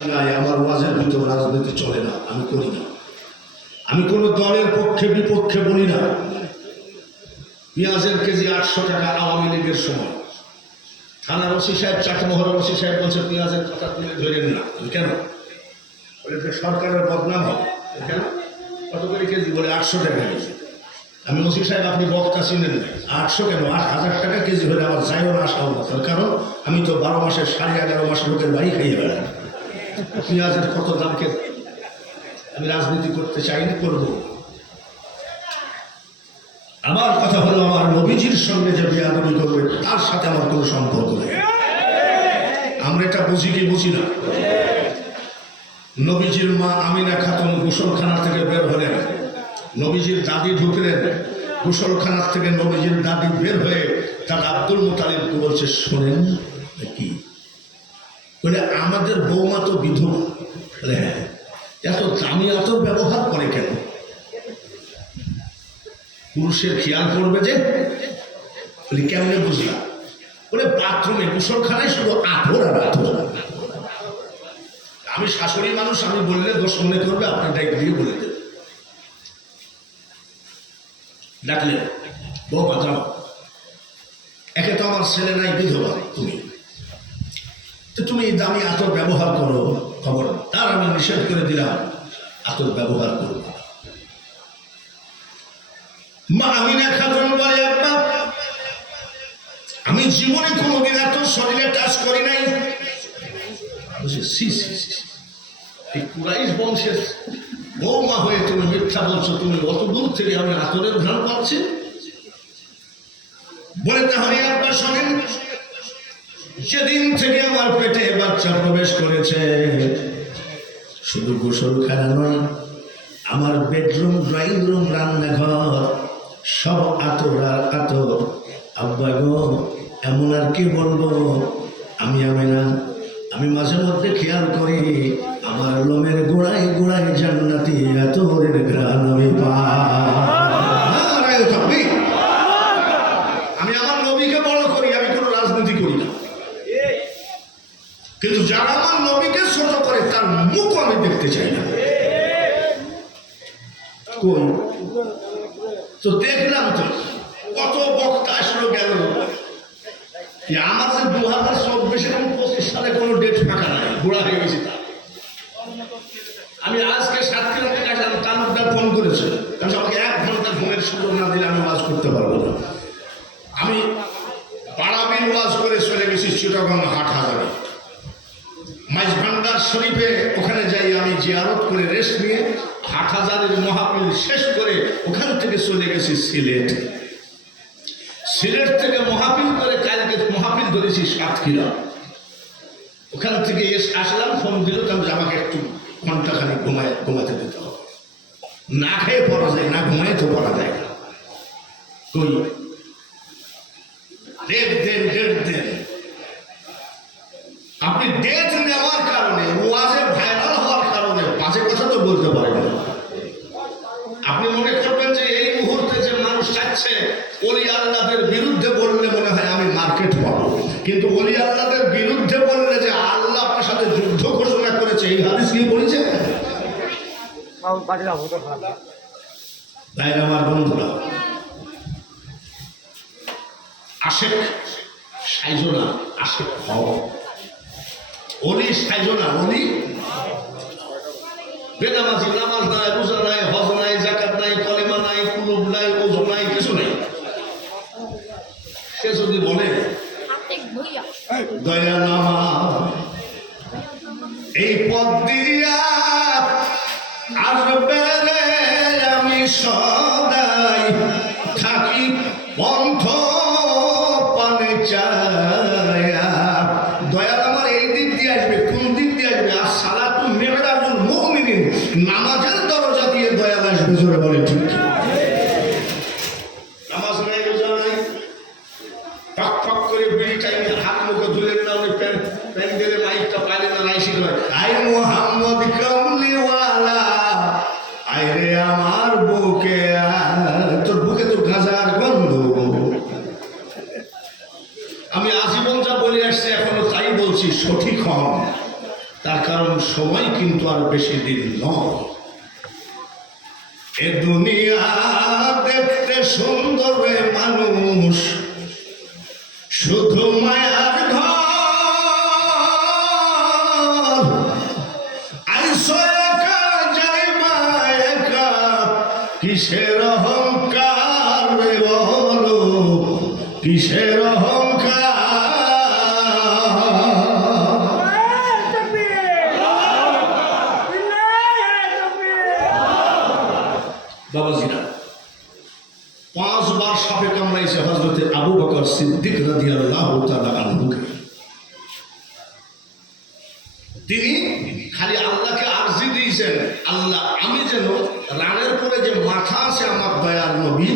আমার ওয়াজের ভিতর রাজনীতি চলে না, আমি করি না। আমি কোনো দলের পক্ষে বিপক্ষে বলি না। পেঁয়াজের কেজি 800 টাকা আওয়ামী লীগের সময় থানার ওসি সাহেব, চাটমোহরের ওসি সাহেব বলছে পেঁয়াজের কথা তুলে ধরেন না। কেন? বলে সরকারের বদনাম হবে। কেন? কত করে কেজি? বলে 800 টাকা কেজি। আমি ওসি সাহেব, আপনি বক্তা চিনেন না, 800 কেন, 8000 টাকা কেজি হলে আমার যাইও না আসাও না। তার কারণ আমি তো 12 মাসের 11.5 মাস লোকের বাড়ি খাইয়ে বেড়াই। পেঁয়াজের কত দামকে আমি রাজনীতি করতে চাই না, করব। আমার কথা হলো আমার নবীজির সঙ্গে যে বেয়াদবি করবে তার সাথে আমার কোনো সম্পর্ক নেই। আমরা এটা বুঝি কি বুঝি না? নবীজির মা আমিনা খাতুন গোসলখানা থেকে বের হলেন, নবীজির দাদি ঢুকলেন গোসলখানা থেকে। নবীজির দাদি বের হয়ে তার আব্দুল মুতালিবকে বলছে, শোনেন কি বলে, আমাদের বৌমা তো বিধবা। হ্যাঁ, এত দামি এত ব্যবহার করে কেন? পুরুষের খেয়াল করবে যে। বলি কেমনে বুঝলাম? বলে বাথরুমে গোসলখানায় শুধু আথর আর আথর। আমি শাশুড়ি মানুষ, আমি বললে দোষ মনে করবে, আপনি ডাক দিয়ে বলে দেবেন। ডাকলেন, বৌমা যাও, একে তো আমার ছেলে নাই, বিধবা তুমি, তো তুমি দামি আতর ব্যবহার করো, খবর তার আমি নিষেধ করে দিলাম, আতর ব্যবহার করো। মা আমিনা খাতুন বলে, আব্বা আমি জীবনে কোনোদিন এত শরীরে টাচ করি নাই। এই কুরাইশ বংশের বৌমা হয়ে তুমি মিথ্যা বলছো, তুমি অত দূর থেকে আমি আতরের ঘ্রাণ পাচ্ছি। বলে তাহলে আব্বা শোনেন, যেদিন থেকে আমার পেটে বাচ্চা প্রবেশ করেছে, শুধু গোসলখানা নয়, আমার বেডরুম, ড্রয়িং রুম, রান্নাঘর সব আতর আর আতর। আব্বা গো, এমন আর কি বলবো, আমি না, আমি মাঝে মধ্যে খেয়াল করি আমার লোমের গোড়ায় গোড়ায় জান্নাতি আতরের ঘ্রাণ আমি পাই। আমি আমার নবীকে বড় করি, আমি কোনো রাজনীতি করি না, কিন্তু যারা আমার নবীকে ছোট করে তার মুখ আমি দেখতে চাই না। কোন তো দেখলাম তো কত বক্তা আসলো গেল, আমার যে 2024 এবং 25 সালে কোনো ডেট ফাঁকা নাই, ঘোড়া হয়ে গেছি। তা আমি আজকে সাতক্ষীরা থেকে আসলাম, তালুকদার ফোন করেছে, কারণ আমাকে 1 ঘন্টা ঘুমের সুযোগ না দিলে আমি ওয়াজ করতে পারবো না। আমি পাড়াবিল ওয়াজ করে চলে গেছি চিটাগং হাটহাজারে, মাইজ ভান্ডার শরীফে, ওখানে যাই আমি জিয়ারত করে রেস্ট নিয়ে হাটহাজারের মহাপিল শেষ করে ওখান থেকে চলে গেছি সিলেট। সিলেট থেকে মহাপিল করে কালকে মহাপিল ধরেছি সাতক্ষীরা। ওখান থেকে এসে আসলাম, ফোন দিল যে আমাকে একটু ঘন্টাখানি ঘুমাতে দিতে হবে। না খেয়ে পড়া যায় না, ঘুমাই তো পড়া যায় না। তুই দেড় দিন আপনি ডেট নেওয়ার কারণে, ওয়াজে ভাইরাল হওয়ার কারণে বাজে কথা তো বলতে পারেন না। আপনি মনে করবেন যে এই মুহূর্তে যে মানুষ চাচ্ছে ওলি আল্লাহদের বিরুদ্ধে বললে মনে হয় আমি মার্কেট পাবো, কিন্তু ওলি আল্লাহদের বিরুদ্ধে বললে যে আল্লাহ আপনার সাথে যুদ্ধ ঘোষণা করেছে, এই হাদিস কি বলেছে? তাই আমার বন্ধুরা, আশেক সাইজো না, আশেক হও। অলি সাইজো না, অলি বেনামাজি, নামাজ নাই, রোজা নাই, হজ নাই, যাকাত নাই, কলেমা নাই, কুলুব নাই, ওযু নাই, কিছু নাই। সে যদি বলে দয়া নামা এই পথ দিয়া আসবে রে, আমি সদাই থাকি বন্ধ পানে চায়া। দয়াল আমার এই দিক দিয়ে আসবে, কোন দিক দিয়ে আসবে? আর সালাতু মিরাজুল মুমিনিন, নামাজের দরজা দিয়ে দয়াল আসবে। জোরে বলে ঠিক? নামাজ নাই, রোজা নাই, টক টক করে বিড়ি টাইমে হাত মুখে ধুলেন না, উনি প্যান্ডেলে মাইকটা পাইলেন না, নাই শিখ হয় আই মোহাম্মদ কামলিওয়ালা, আয় রে আমার বুকে, তোর বুকে তো গাঁজার গন্ধ। আমি আজীবন যা বলে আসছি এখনো তাই বলছি, সঠিক হন। তার কারণ সময় কিন্তু আর বেশি দিন নয়। এ দুনিয়া দেখতে সুন্দর মানুষ, শুধু মায়ার ঘর। আইসো একা যাইবা একা, কিসের অহংকার রে বলো, কিসের অহংকার। বাবাজিরা, 5 বার সাপে কামড়াইছে হযরতে আবু বকর সিদ্দিক রাদিয়াল্লাহু তাআলা আনহুকে। তিনি খালি আল্লাহকে আরজি দিয়েছেন, আল্লাহ আমি যেন রানের পরে যে মাথা আছে আমার দয়ার নবী,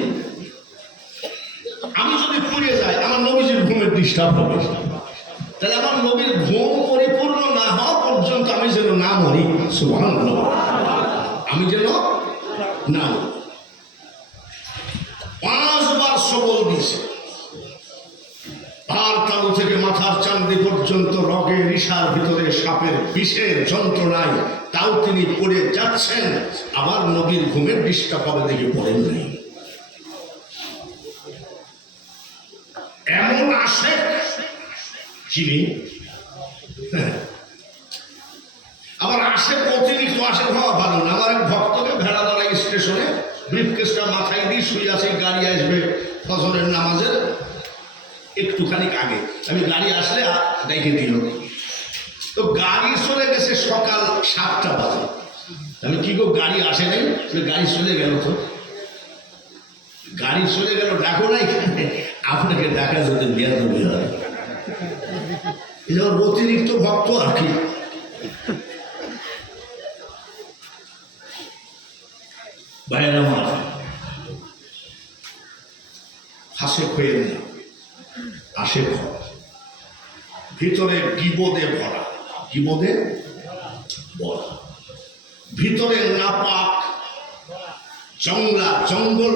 আমি যদি পড়ে যাই আমার নবীজির ঘুমের ডিস্টার্ব হবে, তাহলে আমার নবীর ঘুম পরিপূর্ণ না হওয়া পর্যন্ত আমি যেন না মরি। সুবহানাল্লাহ, আমি যেন না মরি। 5 বার সবল দিয়েছে। আর তালু থেকে মাথার চান্দি পর্যন্ত রগের রিসার ভিতরে সাপের বিষের যন্ত্রণায় তাও তিনি পড়ে যাচ্ছেন, আবার নবীর ঘুমের ডিস্টার্ব হবে দেখে পড়েন নাই। এমন আশেক যিনি, আবার আশেক অতিরিক্ত আশেক হওয়া ভালো না। আমার এক ভক্তকে ভেড়াতলা স্টেশনে ব্রিফকেসটা মাথায় দিয়ে শুয়ে আছে, গাড়ি আসবে ফজরের নামাজের একটুখানি আগে, আমি গাড়ি আসলে দেখে দিল। তো গাড়ি চলে গেছে সকাল 7টা বাজে। আমি কি গো গাড়ি আসে নাই? গাড়ি চলে গেল। তো গাড়ি চলে গেল, ডাকো নাই? আপনাকে ডাকা যেতে দেওয়া দেবে হয়, অতিরিক্ত ভক্ত আর কি। ভাইয়ের আমার, হাসে খোয়েন না, আসে ভিতরে গিবদে ভরা, গিবদে ভরা, ভিতরে নাপাক জঙ্গল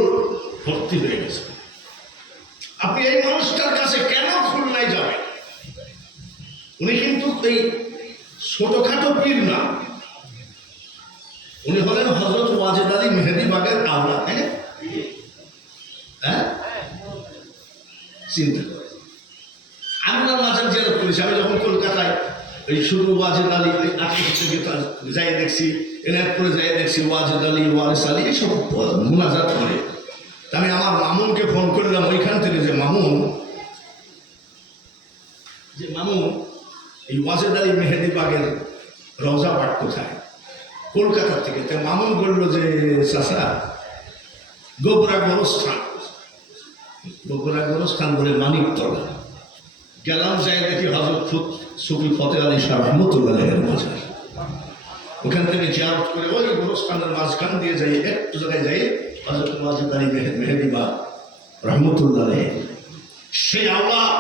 ভর্তি হয়ে গেছে। আপনি এই মানুষটার কাছে কেন খুলনায় যাবেন? উনি কিন্তু এই ছোটখাটো পীর না, উনি হলেন হযরত ওয়াজেদ আলী মেহেদিবাগের আওলাদ, তাই না? হ্যাঁ, চিন্তা করে আমি ওনার মাজার জিয়ারত করেছি। আমি যখন কলকাতায় এই শুধু ওয়াজেদ আলী যাই দেখছি, এনায়তপুরে যাই দেখছি ওয়াজেদ আলী, ওয়ারিস আলী এইসব মুনাজাত করে। আমি আমার মামুনকে ফোন করলাম ওইখান থেকে, যে মামুন এই ওয়াজেদ আলী মেহেদিবাগের রওজা পাঠ কোথায়? কলকাতা থেকে। তো মামুন বলল যে চাচা গোবরা গোরস্থান বলে মানিকতলা গেলাম, যাই দেখি হযরত সুফি ফতেহ আলী শাহ রহমতুল্লাহের মাজার। ওখান থেকে জিয়ারত করে ওই গোরস্থানের মাঝখান দিয়ে যাই, একটু জায়গায় যাই হযরত ওয়াজেদ আলী মেহেদিবাগ রহমতুল্লাহ সেই আওলাদ।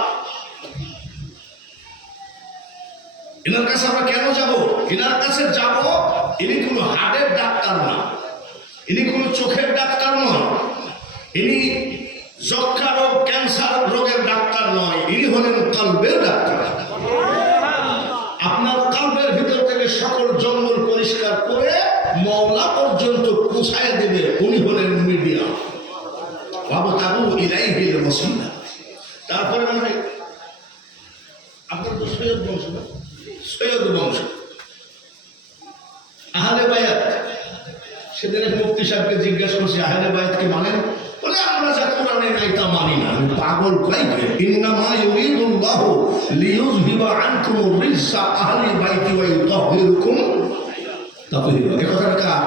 এনার কাছে আমরা কেন যাব? এনার কাছে যাব, ইনি কোনো হার্টের ডাক্তার না, ইনি কোনো চোখের ডাক্তার নয়, ইনি যক্ষা রোগ ক্যান্সার রোগের ডাক্তার নয়, ইনি হলেন কলবের ডাক্তার। আপনার কলবের ভিতর থেকে সকল জঙ্গল পরিষ্কার করে মওলা পর্যন্ত পৌঁছায় দেবে, উনি হলেন মিডিয়া। ওয়াবতাগু ইলাইহিল ওয়াসিলা। তারপরে মানে আপনার তো সৈয়দ বংশ না, সৈয়দ বংশ, আহলে বায়াত। সেদিন এক মুফতি সাহেবকে জিজ্ঞাসা করছি আহলে বায়াতকে মানেন? বলে আমরা যা কোরআনে নাই তা মানি না। আমি পাগল কইবে, ইন্নামা ইউরিদুল্লাহু লিইউযহিবা আনকুমুর রিজসা আহলি বাইতি ওয়া ইউতাহহিরুকুম তাতহীরা। এই কথাটা কার?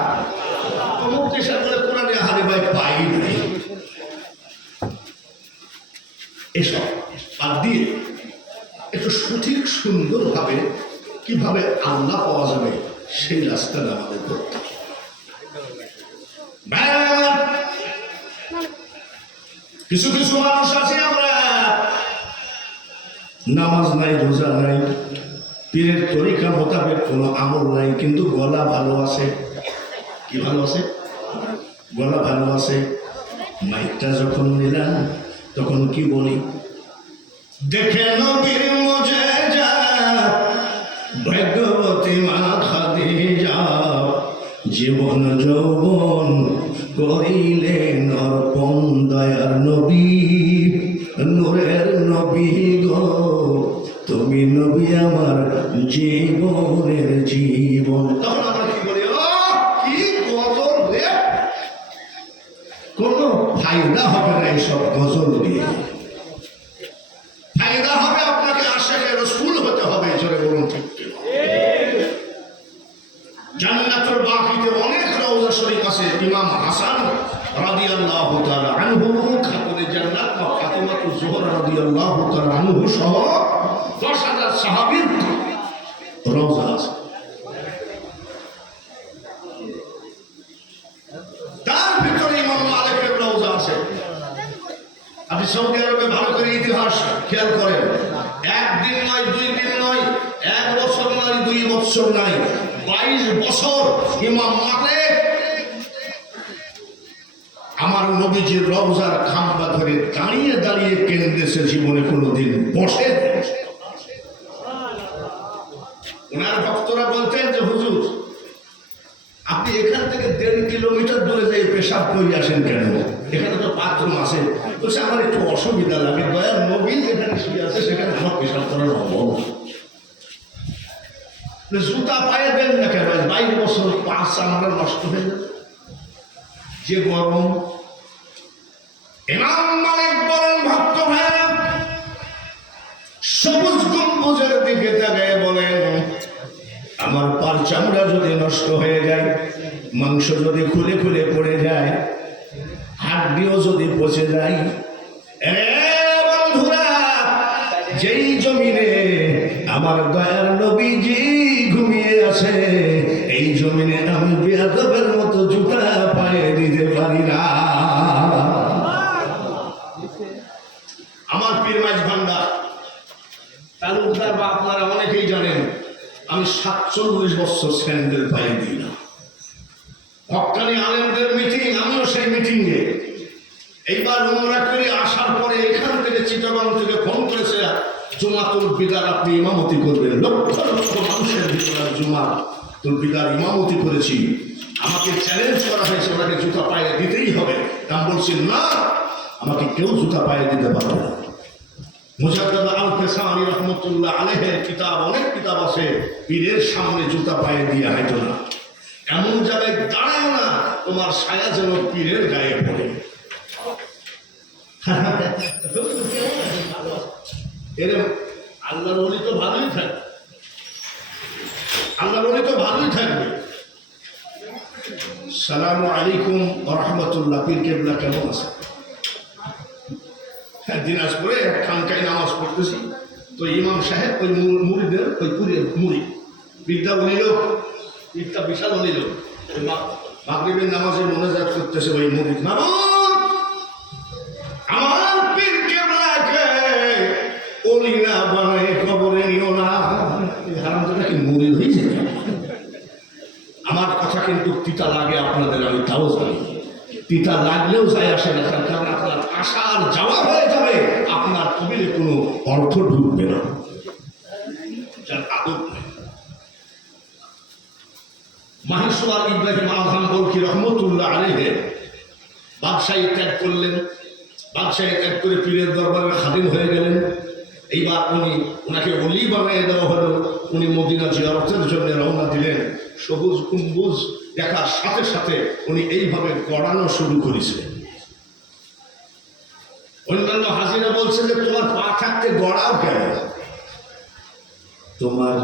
মুফতি সাহেব বলে কোরআনে আহলে বাইত পাই নাই। এসব বাদ দিয়ে একটু সঠিক সুন্দরভাবে কিভাবে আল্লাহ পাওয়া যাবে সেই রাস্তাটা আমাদের করতে হবে। কিছু কিছু মানুষ আছে, আমরা নামাজ নাই, রোজা নাই, পীরের তরিকা মোতাবেক কোনো আমল নাই, কিন্তু গলা ভালো আছে। কি ভালো আছে? গলা ভালো আছে। মাইকটা যখন নিলাম তখন কি বলি? দেখে নবীর মুজিজা ভাগ্যবতী মা খাদিজা জীবন যৌবন করিলেন অর্পণ দয়ার নবী নূরের নবী গো তুমি নবী আমার জীবনের জীবন। তখন আমরা কি বলি, ও কি গজল রে, কোনো ফায়দা হবে না এইসব গজল দিয়ে। ফায়দা হবে আপনাকে আশিকে রাসূল হতে হবে। জোরে বলুন ঠিক ঠিক। জান্নাতুল বাকিতে অনেক রওজা শরীফ আছে। ইমাম হাসান রাদিয়াল্লাহু তাআলা আনহু খাতুনে জান্নাত বা ফাতিমাতুজ জোহরা রাদিয়াল্লাহু তাআলা আনহু সহ 10,000 সাহাবীর রওজা আছে। তার ভিতরে ইমাম মালিকের রওজা আছে। আপনি সৌদি আরবে ভালো করে ইতিহাস খেয়াল করেন, একদিন নয়, 2 দিন নয়, 1 বছর নয়, 2 বছর নয়, 22 বছর ইমাম মালিক আমার নবীজির রওজার খাম্বা ধরে দাঁড়িয়ে দাঁড়িয়ে কেন্দ্রেছে, জীবনে কোনোদিন বসে। ওনার ভক্তরা বলতেন যে হুজুর আপনি এখান থেকে 1.5 কিলোমিটার দূরে যেয়ে পেশাব করে আসেন কেন? এখানে তো বাথরুম আছে। বলছে আমার একটু অসুবিধা লাগে, দয়ার নবী যেখানে শুয়ে আছে সেখানে আমার পেশাব করার অভাব। জুতা পায়ে দেন না কেন? 22 বছর পা চামড়া নষ্ট হয়ে যাবে, যে গরম। ইমাম মালিক বলেন, ভক্ত ভাইরা সবুজ গম্বুজের দিকে তাকিয়ে বলেন, আমার পার চামড়া যদি নষ্ট হয়ে যায়, মাংস যদি খুলে খুলে পড়ে যায়, হাড্ডিও যদি পচে যায়, বন্ধুরা যেই জমিনে আমার দয়ার নবীজি ঘুমিয়ে আছে, এই জমিনে আমি বেয়াদবের মতো জুতা পায়ে দিতে পারি না। আমার পীর মাঝ ভান্ডার তালুকদার বা আপনারা অনেকেই জানেন, আমি 47 বছর স্যান্ডেল পায়ে দিই না। হক্কানি আলেমদের মিটিং, আমিও সেই মিটিংয়ে এইবার উমরা করে আসার পরে এখান থেকে চিটাগাং থেকে ফোন করেছে, জুমাতুল বিদার আপনি ইমামতি করবেন। লক্ষ লক্ষ মানুষের ভিতরে জুমাতুল বিদার ইমামতি করেছি। আমাকে চ্যালেঞ্জ করা হয়েছে, ওনাকে জুতা পায়ে দিতেই হবে। আমি বলছি না, আমাকে কেউ জুতা পায়ে দিতে পারবে না। মুজাদ্দিদ আল-ফেসানি রহমতুল্লাহ আলাইহির কিতাব, অনেক কিতাব আছে, পীরের সামনে জুতা পায়ে দিয়ে হাঁটো না, এমন জায়গায় দাঁড়াও না তোমার ছায়া যেন পীরের গায়ে পড়ে। এরকম আল্লাহর ওলি তো ভালোই থাকবে, আল্লাহর ওলি তো ভালোই থাকবে। সালামু আলাইকুম ওয়া রাহমাতুল্লাহ। পীর কেবলা কেমন আছে? দিনাজপুরে এক খানকায় নামাজ পড়তেছি, তো ইমাম সাহেব ওই মুড়িদের ওই পুরীর মুড়ি বিদ্যা বলিল, বিদ্যা বিশাল বলিল, মাগরিবের নামাজে মোনাজাত করতেছে ওই মুড়ি, আমার পীর কেবলাকে ওলি না বানায় কবরে নিও না। হারামজাদা কি মুড়ি হয়েছে? আমার কথা কিন্তু তিতা লাগে আপনাদের, আমি তাও জানি। তিতা লাগলেও যায় আসে না, কারণ আপনার আশার যাওয়া হয়ে যাবে, আপনার কবিলে কোনো অর্থ ঢুকবে না, যার আদব নেই। মাহেশ্বর ইব্রাহিম আযম বলকি রহমতুল্লাহ আলাইহি বাদশাহী ত্যাগ করলেন, বাদশাহী ত্যাগ করে পীরের দরবারের খাদিম হয়ে গেলেন। এইবার ওনাকে ওলি বানিয়ে দেওয়া হলো। উনি মদিনা জিয়ারতের জন্য রওনা দিলেন। সবুজ গম্বুজ দেখার সাথে সাথে উনি এইভাবে গড়ানো শুরু করেছিলেন। অন্যান্য হাজিরা বলছে যে তোমার পা থাকতে গড়াও কেন? তোমার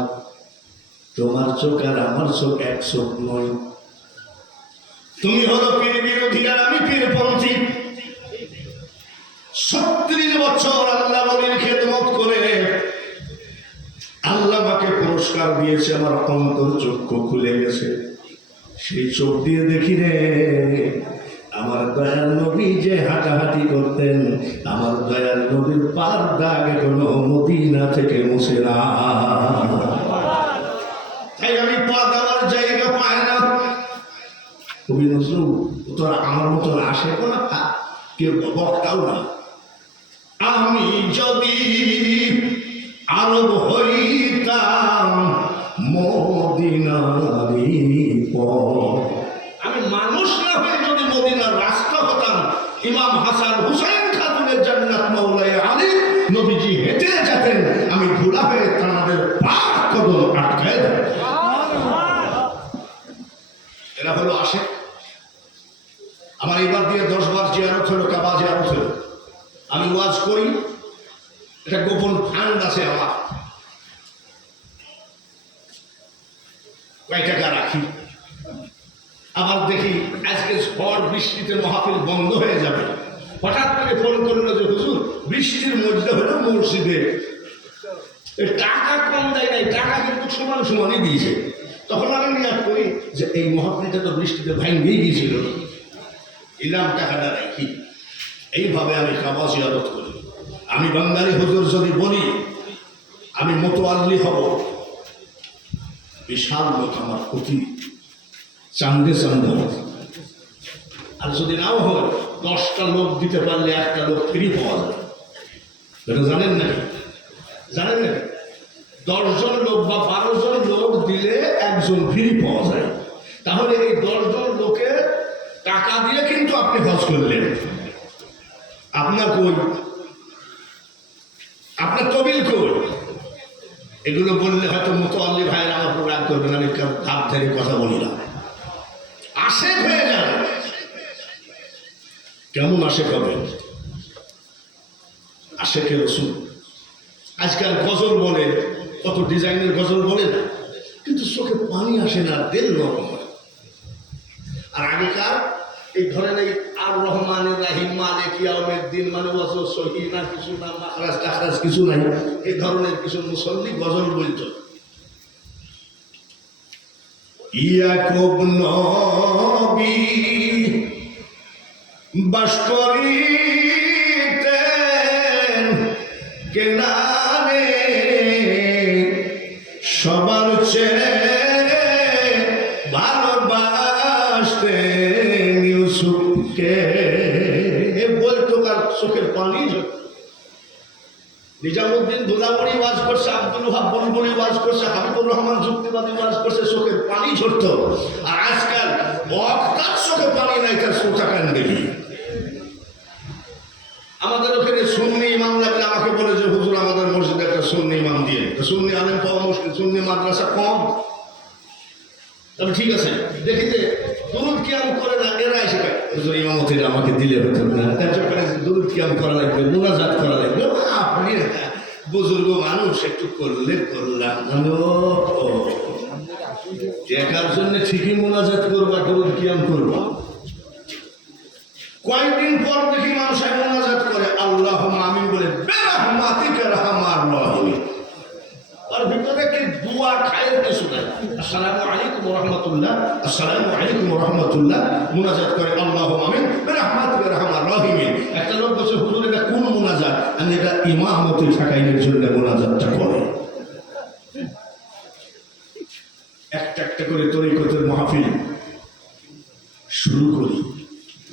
চোখ আর আমার চোখ এক চোখ নয়। তুমি হলো পীর বিরোধী আর আমি পীরপন্থী। 36 বছর আল্লাহ নবীর খেদমত করে আল্লাহ আমাকে পুরস্কার দিয়েছে, আমার অন্তর চক্ষু খুলে গেছে। সেই চোখ দিয়ে দেখি রে আমার দয়াল নবী যে হাঁটাহাঁটি করতেন, আমার দয়াল নবীর পার দাগ এখনো মদিনা থেকে মুছে না। তাই আমি পা দেওয়ার জায়গা পাই না। কবি নজরুল তোরা আমার মতন আসে না, কেউ বক্তাও না। আমি যদি আরব হইতাম মদিনারি পথ। আমি মানুষ না হয়ে যদি মদিনার রাস্তা হতাম, ইমাম হাসান হুসাইন খাতুনের জান্নাত মাওলায়ে আলী নবীজি হেঁটে যেতেন, আমি ঘোড়া হয়ে তাদের পাক কদম আটকায় দেব। এরা হলো আশিক। আমার এবার দিয়ে 10 বার জিয়ারত হলো, কাবা জিয়ারত হলো। আমি ওয়াজ করি, এটা গোপন ফান্ড আছে আমার, কয় টাকা রাখি। আবার দেখি আজকে ঝড় বৃষ্টিতে মাহফিল বন্ধ হয়ে যাবে, হঠাৎ করে ফোন করলো যে হুজুর বৃষ্টির মধ্যে হলো মসজিদে টাকা কম দেয় নাই, টাকা কিন্তু সমান সমানই দিয়েছে। তখন আমি নিয়াত করি যে এই মাহফিলটা তো বৃষ্টিতে ভাঙিয়ে গিয়েছিল, ইলাম টাকাটা রাখি। এইভাবে আমি কাবা জিয়ারত করি। আমি বাঙালি হুজুর যদি বলি আমি মোতোয়াল্লি হব, বিশাল লোক আমার ক্ষতি চান্দে চান্দে হবে। আর যদি নাও হয় 10টা লোক দিতে পারলে 1টা লোক ফ্রি পাওয়া যায়। এটা জানেন নাকি? জানেন নাকি? 10 জন লোক বা 12 জন লোক দিলে 1 জন ফ্রি পাওয়া যায়। তাহলে এই 10 জন লোকের টাকা দিয়ে কিন্তু আপনি হজ করলেন। আপনার কই? আপনার তবিল কই? এগুলো বললে হয়তো মুতোয়াল্লি ভাইয়ের আমার উপর রাগ করবেন, আমি ধাপ থেকে কথা বলি না। আশেক হয়ে যান। কেমন আশেক হবেন? আশেকের রসুল। আজকাল গজল বলে, কত ডিজাইনের গজল বলে না, কিন্তু চোখে পানি আসে না, দিল নরম হয়। আর আগেকার এই ধরেন এই আর রহমানের রাহিম মালিক ইয়াউমের দিন মানে ওয়াজহ সহি না কিছু না, মাখরাজ টাখরাজ কিছু নাই, এই ধরনের কিছু মুসল্লি গজল বলতো। ইয়াকুব নবী বাস করিতেন কেনারে, সবার চেয়ে ভালোবাসতেন ইউসুফকে। বলতো কার চোখের পানি ঝরত। নিজামুদ্দিন দুলামণি ওয়াজ করছে, আব্দুল ওহাব বুলবুলি ওয়াজ করছে, হাবিবুর রহমান যুক্তিবাদী ওয়াজ করছে, চোখের পানি ঝরত। আর আজকাল বক্তার চোখে পানি নাই, তার শ্রোতা কান দেখি। আমাদের ওখানে সুন্নি ইমাম লাগলে আমাকে বলে যে হুজুর আমাদের মসজিদে একটা সুন্নি ইমাম দিয়ে, সুন্নি আলেম পাওয়া মুশকিল, সুন্নি মাদ্রাসা কম। তবে ঠিক আছে, দেখি যে দুরুদ কিয়াম করে না, এরা এসে হুজুর ইমামতির আমাকে দিলে হতো না, তার জন্য দুরুদ কিয়াম করা লাগবে, মুনাজাত করা লাগবে। আপনি বুজুর্গ মানুষ, একটু করলে করলাম, দেখার জন্য ঠিকই মুনাজাত করবা, দুরুদ কিয়াম করবা। কয়েকদিন পর দেখি মানুষ মুনাজাত করে আল্লাহুম্মা আমিন বলে, বিরহমাতিকা আরহামার রাহিমিন। আর ভিতরে কি দোয়া খায়ের কিছু নাই। আসসালামু আলাইকুম ওয়া রাহমাতুল্লাহ, আসসালামু আলাইকুম ওয়া রাহমাতুল্লাহ, মুনাজাত করে আল্লাহুম্মা আমিন বিরহমাতিকা আরহামার রাহিমিন। একটা লোক বলছে হুজুর এটা কোন মুনাজাত? আমি এটা ইমামতি ঠাকাইনের জন্য মুনাজাতটা করে। একটা একটা করে তরিকতের মাহফিল শুরু করি।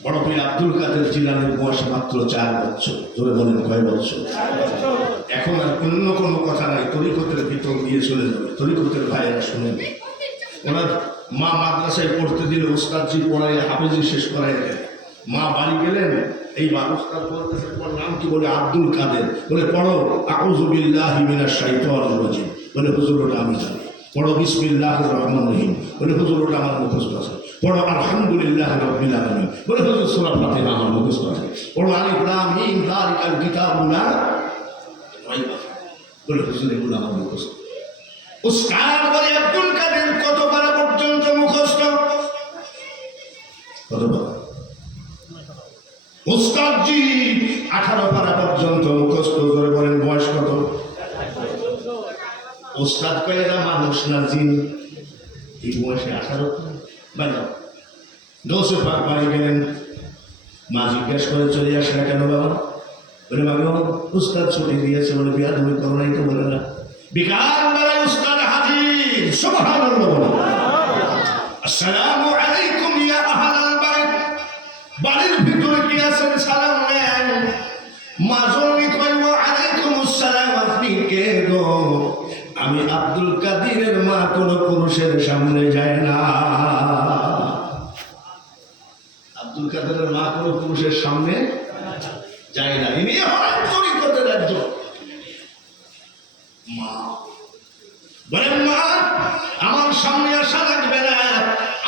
বড় পীর আব্দুল কাদের জিলানীর বয়স মাত্র 4 বছর। ধরে বলেন কয় বছর? এখন আর অন্য কোনো কথা নাই, তরিকতের ভিতর দিয়ে চলে যাবে। তরিকতের ভাইয়েরা শুনেন, ওনার মা মাদ্রাসায় পড়তে দিলে ওস্তাদজি পড়ায়, হাফেজি শেষ করাই দেয়। মা বাড়ি গেলেন, এই ওস্তাদ বলতেছে তোমার নাম কি? বলে আব্দুল কাদের। বলে পড়ো আউযু বিল্লাহি মিনাশ শাইতানির রাজিম। বলে হুজুর ওটা আমি জানি। পড়ো বিসমিল্লাহির রহমানির রহিম। বলে হুজুর ওটা আমার মুখস্থ আছে। পড়ো আলহামদুলিল্লাহি রাব্বিল আলামিন। বলে হুজুর সূরা ফাতিহা আমার মুখস্থ আছে। পড়ো আলিফ লাম মিম যালিকাল কিতাবু লা রাইব ফীহ। বলে হুজুর এগুলো আমার মুখস্থ। উস্তাদ বলে আব্দুল কাদের কত পারা পর্যন্ত মুখস্থ? কত পারা? উস্তাদজি 18 পারা পর্যন্ত মুখস্থ। করে বলেন বয়স কত? উস্তাদ কয়ে না মানুষ না জিন, এই বয়সে 18 বাজাও। দোষে পাক বাড়ি গেলেন, মা জিজ্ঞাসা করে চলে আসে না কেন বাবা? বলে বাবা উস্তাদ ছুটি দিয়েছে। বলে বিয়া তুমি করো নাই তো? বলে না। বিকাল বেলায় উস্তাদ হাজির। সুবহানাল্লাহ। আসসালামু আলাইকুম ইয়া আহলাল বাইত। বাড়ির ভিতরে কি আছেন? সালাম নেন। মা জননী কয় ওয়া আলাইকুম আসসালাম। আপনি কে গো? আমি আব্দুল কাদিরের মা। কোনো পুরুষের সামনে যায় না। আব্দুল কাদেরের মা কোনো পুরুষের সামনে যায় না। ইনি হলেন তরিকতের একজন মা। বলেন মা, আমার সামনে আসা লাগবে না,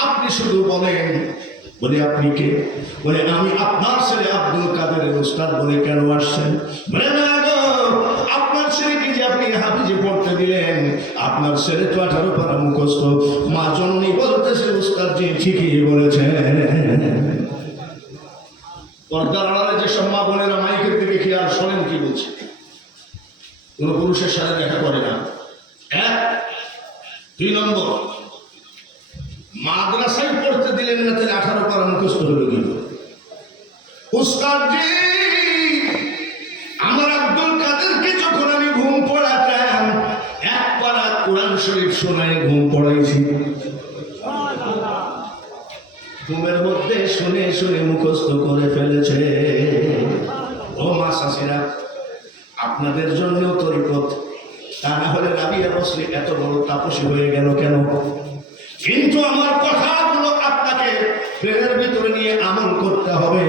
আপনি শুধু বলেন। বলে আপনি কে? বলে আমি আপনার ছেলে আব্দুল কাদেরের উস্তাদ। বলে কেন আসছেন? বলে না গো, আপনার ছেলেকে যে আপনি হাফিজে পড়তে দিলেন, আপনার ছেলে তো 18 পারা মুখস্থ। মা জননী বলতেছে উস্তাদ জি ঠিকই বলেছেন। পর্দার আড়ালে যেসব মা বোনেরা মাইকের দিকে খেয়াল শোনেন কি বলছে। কোন পুরুষের সাথে দেখা করে না। 1 2 নম্বর, মাদ্রাসায় পড়তে দিলেন না, তাহলে 18 পারা মুখস্থ হলো কি? উস্তাদ জি, আমার আব্দুল কাদেরকে যখন আমি ঘুম পড়াতাম, 1 পারা কোরআন শরীফ শোনায় ঘুম পড়াইছি। ঘুমের মধ্যে শুনে শুনে মুখস্থ করে ফেলেছে। ও মা শাশিরা, আপনাদের জন্যও তরিকত, তা না হলে রাবিয়া বসরি এত বড় তাপসী হয়ে গেল কেন? কিন্তু আমার কথাগুলো আপনাকে প্রেমের ভিতরে নিয়ে আমল করতে হবে।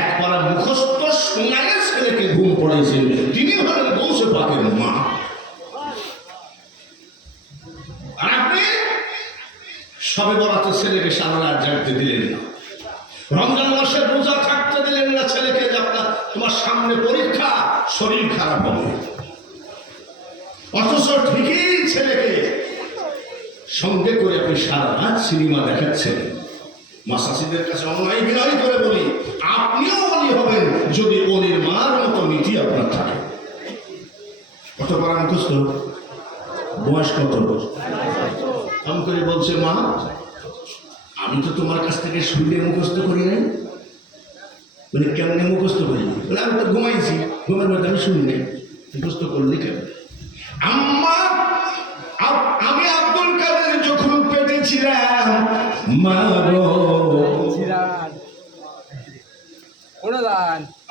1 পারা মুখস্থ শোনায় ছেলেকে ঘুম পড়াইছেন, তিনি হলেন গৌসে পাকের মা। আর আপনি সবে বরাতে ছেলেকে সারা রাত জাগতে দিলেন না, রমজান মাসের রোজা থাকতে দিলেন না ছেলেকে, যে আপনার তোমার সামনে পরীক্ষা, শরীর খারাপ হবে। অথচ ঠিকই ছেলেকে সঙ্গে করে আপনি সারা রাত সিনেমা দেখাচ্ছেন। মাসাসিদের কাছে অন্যায় বিনয় করে বলি, আপনিও অলি হবেন যদি অলির মার মতো নীতি আপনার থাকে। কত পারা মুখস্থ? বয়স কত? কম করে বলছে, মা আমি তো তোমার কাছ থেকে শুনে মুখস্থ করি নাই। বলে কেমনে মুখস্থ করি? বলে আমি তো ঘুমাইছি, ঘুমের মধ্যে আমি শুনি নাই। মুখস্থ করলি কেন? আম্মা, আমি আব্দুল কাদের যখন পেটে ছিলাম, মা গো,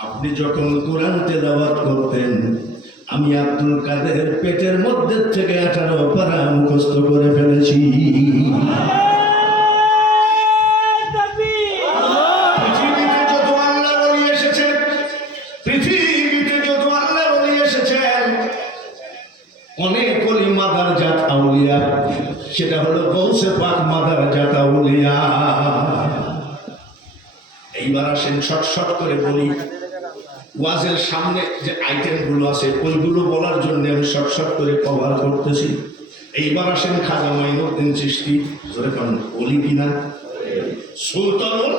আপনি যখন কোরআন তেলাওয়াত করতেন, আমি আব্দুল কাদের পেটের মধ্যে থেকে 18 পারা মুখস্থ করে ফেলেছি। পৃথিবীতে যত আল্লাহ ওলি এসেছেন, পৃথিবীতে যত আল্লাহ ওলি এসেছেন, অনেক ওলি মাদার জাত আউলিয়া, সেটা হলো গৌসে পাক মাদার জাত আউলিয়া। এইবার আসেন শর্ট করে বলি, ওয়াজের সামনে যে আইটেমগুলো আছে ওইগুলো বলার জন্য আমি শর্ট করে কভার করতেছি। এইবার আসেন খাজা মাইনুদ্দিন চিশতি, ওলি কিনা সুলতানুল